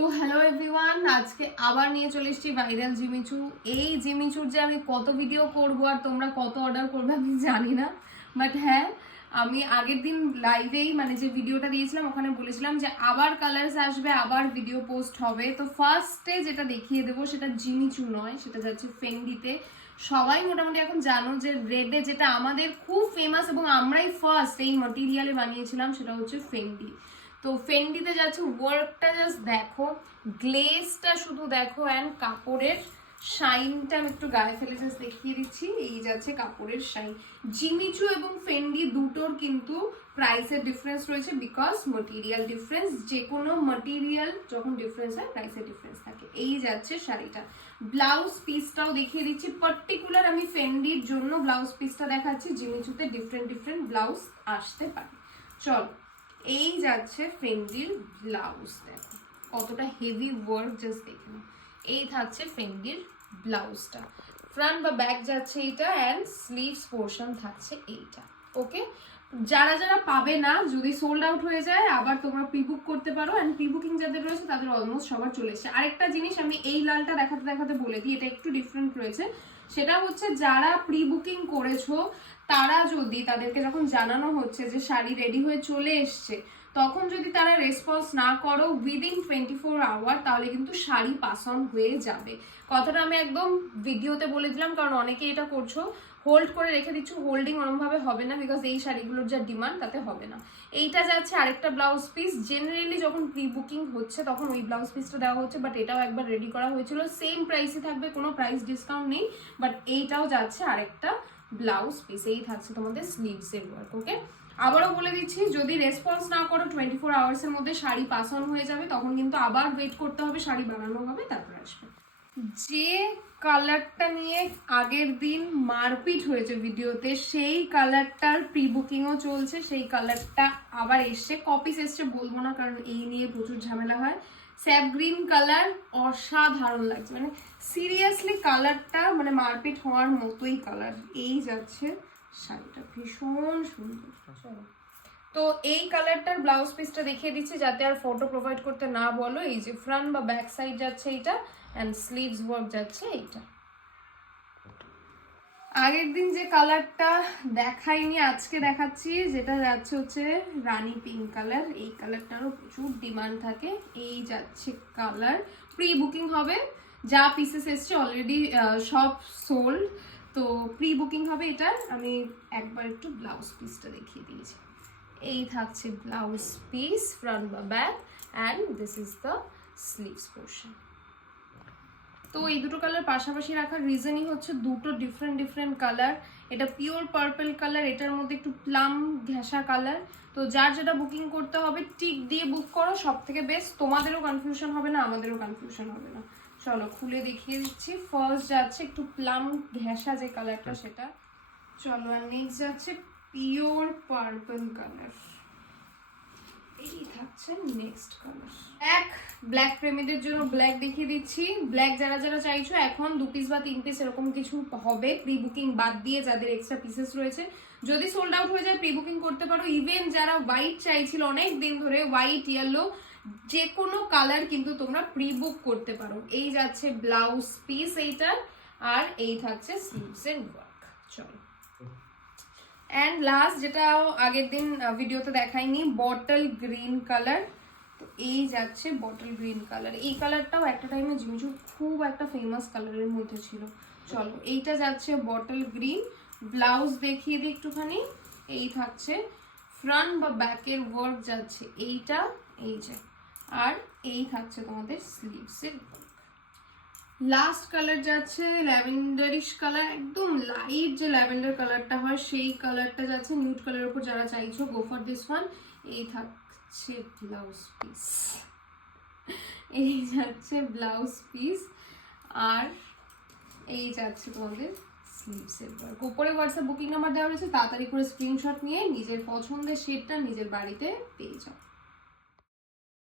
তো hello everyone, আজকে আবার নিয়ে চলে এসেছি ভাইরাল জিমিচু। এই জিমিচুর যে আমি কত ভিডিও করবো আর তোমরা কত অর্ডার করবে আমি জানি না, বাট হ্যাঁ আমি আগের দিন লাইভেই মানে যে ভিডিওটা দিয়েছিলাম ওখানে বলেছিলাম যে আবার কালার্স আসবে, আবার ভিডিও পোস্ট হবে। তো ফার্স্টে যেটা দেখিয়ে দেবো সেটা জিমিচু নয়, সেটা যাচ্ছে ফেন্ডিতে। সবাই মোটামুটি এখন জানো যে রেডে যেটা আমাদের খুব ফেমাস এবং আমরাই ফার্স্ট এই ম্যাটেরিয়ালে বানিয়েছিলাম সেটা হচ্ছে ফেন্ডি। তো ফেন্ডিতে যাচ্ছে ওয়ার্কটা জাস্ট দেখো, গ্লেজটা শুধু দেখো, অ্যান্ড কাপড়ের শাইনটা আমি একটু গায়ে ফেলে জাস্ট দেখিয়ে দিচ্ছি। এই যাচ্ছে কাপড়ের শাইন। জিমিচু এবং ফেন্ডি দুটোর কিন্তু প্রাইসের ডিফারেন্স রয়েছে, বিকজ ম্যাটেরিয়াল ডিফারেন্স। যে কোনো ম্যাটেরিয়াল যখন ডিফারেন্স হয় প্রাইসের ডিফারেন্স থাকে। এই যাচ্ছে শাড়িটা। ব্লাউজ পিসটাও দেখিয়ে দিচ্ছি। পার্টিকুলার আমি ফেন্ডির জন্য ব্লাউজ পিসটা দেখাচ্ছি, জিমিচুতে ডিফারেন্ট ব্লাউজ আসতে পারে। চলো, এই যাচ্ছে ফেন্ডির ব্লাউজ, দেখো কতটা হেভি ওয়ার্ক, জাস্ট দেখে নাও। এই থাকছে ফেন্ডির ব্লাউজটা, ফ্রন্ট বা ব্যাক যাচ্ছে এইটা, অ্যান্ড স্লিভস পোর্শন থাকছে এইটা। ওকে, যারা যারা পাবে না, যদি সোল্ড আউট হয়ে যায় আবার তোমরা প্রি বুক করতে পারো, অ্যান্ড প্রি বুকিং যাদের রয়েছে তাদের অলমোস্ট সবার চলে এসেছে। আরেকটা জিনিস আমি এই লালটা দেখাতে দেখাতে বলে দিই, এটা একটু ডিফারেন্ট রয়েছে। সেটা হচ্ছে যারা প্রি বুকিং করেছো তারা যদি, তাদেরকে যখন জানানো হচ্ছে যে শাড়ি রেডি হয়ে চলে এসছে, তখন যদি তারা রেসপন্স না করো উইদিন 24 আওয়ার, তাহলে কিন্তু শাড়ি পাস অন হয়ে যাবে। কথাটা আমি একদম ভিডিওতে বলে দিলাম, কারণ অনেকে এটা করছো, হোল্ড করে রেখে দিচ্ছ। হোল্ডিং ওরমভাবে হবে না, বিকজ এই শাড়িগুলোর যা ডিমান্ড তাতে হবে না। এইটা যাচ্ছে আরেকটা ব্লাউজ পিস। জেনারেলি যখন প্রি বুকিং হচ্ছে তখন ওই ব্লাউজ পিসটা দেওয়া হচ্ছে, বাট এটাও একবার রেডি করা হয়েছিল, সেম প্রাইসে থাকবে, কোনো প্রাইস ডিসকাউন্ট নেই। বাট এইটাও যাচ্ছে আরেকটা ব্লাউজ পিস। এই থাকছে তোমাদের স্লিভসের ওয়ার্ক। ওকে, আবারও বলে দিচ্ছি, যদি রেসপন্স না করো 24 আওয়ার্সের মধ্যে শাড়ি পাস অন হয়ে যাবে, তখন কিন্তু আবার ওয়েট করতে হবে, শাড়ি বানানো হবে তারপর আসবে। যে কালারটা নিয়ে আগের দিন মারপিট হয়েছে ভিডিওতে, সেই কালারটার প্রি বুকিংও চলছে। সেই কালারটা আবার এসছে, কপিস এসছে বলবো না, কারণ এই নিয়ে প্রচুর ঝামেলা হয়। স্যাপ গ্রিন কালার, অসাধারণ লাগছে, মানে সিরিয়াসলি কালারটা মানে মারপিট হওয়ার মতোই কালার। এই যাচ্ছে শাড়িটা, ভীষণ সুন্দর। তো এই কালারটার ব্লাউজ পিসটা দেখিয়ে দিচ্ছি যাতে আর ফটো প্রোভাইড করতে না বলো। এই যে ফ্রন্ট বা ব্যাক সাইড যাচ্ছে এইটা, অ্যান্ড স্লিভস ওয়ার্ক যাচ্ছে এইটা। আগের দিন যে কালারটা দেখাইনি আজকে দেখাচ্ছি, যেটা যাচ্ছে হচ্ছে রানী পিঙ্ক কালার। এই কালারটারও প্রচুর ডিমান্ড থাকে। এই যাচ্ছে কালার, প্রি বুকিং হবে, যা পিসেস এসছে অলরেডি সব সোল্ড, তো প্রি বুকিং হবে এটার। আমি একবার একটু ব্লাউজ পিসটা দেখিয়ে দিয়েছি। এই থাকছে ব্লাউজ পিস, ফ্রন্ট বা back, and this is the sleeves portion. তো এই দুটো কালার পাশাপাশি রাখার রিজনই হচ্ছে দুটো ডিফারেন্ট কালার। এটা পিওর পার্পল কালার, এটার মধ্যে একটু প্লাম ঘেঁষা কালার। তো যার যেটা বুকিং করতে হবে টিক দিয়ে বুক করো, সব থেকে বেস্ট। তোমাদেরও কনফিউশন হবে না, আমাদেরও কনফিউশন হবে না। চলো খুলে দেখিয়ে দিচ্ছি। ফার্স্ট যাচ্ছে একটু প্লাম ঘেঁষা যে কালারটা সেটা। চলো, আর নেক্সট যাচ্ছে পিওর পার্পল কালার। এই থাকছে নেক্সট কালার। ব্ল্যাক প্রেমীদের জন্য ব্ল্যাক দেখিয়ে দিচ্ছি। ব্ল্যাক যারা যারা চাইছো, এখন 2 পিস বা 3 পিস এরকম কিছু হবে প্রি বুকিং বাদ দিয়ে, যাদের এক্সট্রা পিসেস রয়েছে। যদি সোল্ড আউট হয়ে যায় প্রি বুকিং করতে পারো। ইভেন যারা হোয়াইট চাইছিল অনেক দিন ধরে, হোয়াইট ইয়েলো যে কোনো কালার কিন্তু তোমরা প্রি বুক করতে পারো। এই যাচ্ছে ব্লাউজ পিস এইটা, আর এই থাকছে স্লিভস এর ওয়ার্ক। চলো, অ্যান্ড লাস্ট যেটা আগের দিন ভিডিওতে দেখাইনি, বটল গ্রিন কালার। তো এই যাচ্ছে বটল গ্রিন কালার। এই কালারটাও একটা টাইমে জিমিচু খুব একটা ফেমাস কালারের মধ্যে ছিল। চলো, এইটা যাচ্ছে বটল গ্রিন। ব্লাউজ দেখিয়ে দিই একটুখানি। এই থাকছে ফ্রন্ট বা ব্যাকের ওয়ার্ক যাচ্ছে এইটা, এই যে, আর এই থাকছে তোমাদের স্লিভসের ওয়ার্ক। লাস্ট কালার যাচ্ছে ল্যাভেন্ডারিশ কালার, একদম লাইট যে ল্যাভেন্ডার কালারটা হয় সেই কালারটা যাচ্ছে। নিউড কালারের উপর যারা চাইছো, গো ফর দিস ওয়ান। এই থাকছে ব্লাউজ পিস, এই যাচ্ছে ব্লাউজ পিস, আর এই যাচ্ছে তোমাদের স্লিভসের ওয়ার্ক। উপরে হোয়াটসঅ্যাপ বুকিং নাম্বার দেওয়া রয়েছে, তাড়াতাড়ি করে স্ক্রিনশট নিয়ে নিজের পছন্দের শেডটা নিজের বাড়িতে পেয়ে যাও।